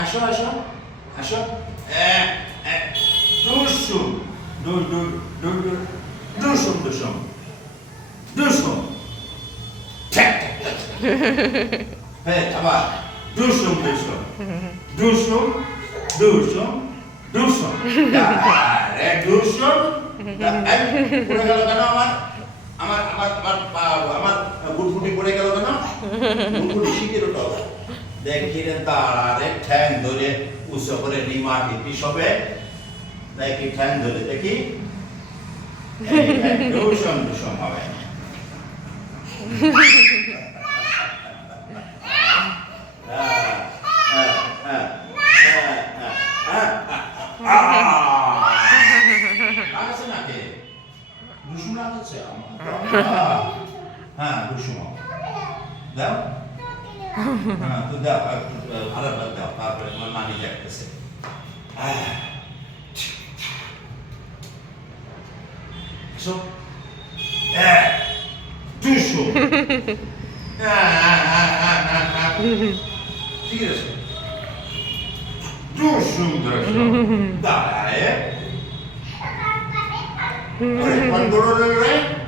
আসো আসো আসো দুশো দুশো দুশো দুশো ঠিক হ্যাঁ আবার দুশো দুশো দুশো দুশো দুশো আরে দুশো পড়ে গেল কেন আমার আমার আমার আমার আমার বুটফুটি পড়ে গেল কেন বুটফুটি শিখে রোটা দেখি রে তারারে ঠ্যাং ধরে উঁচু করে নিমাটি পিছবে দেখি ঠ্যাং ধরে দেখি দূষণ দূষণ হবে হ্যাঁ দূষণ দাও হ্যাঁ তো দাও ভালো দাও তারপরে তোমার নানি দেখতেছে So, দুশো ঠিক আছে দুশো দুশো দাঁড়ায়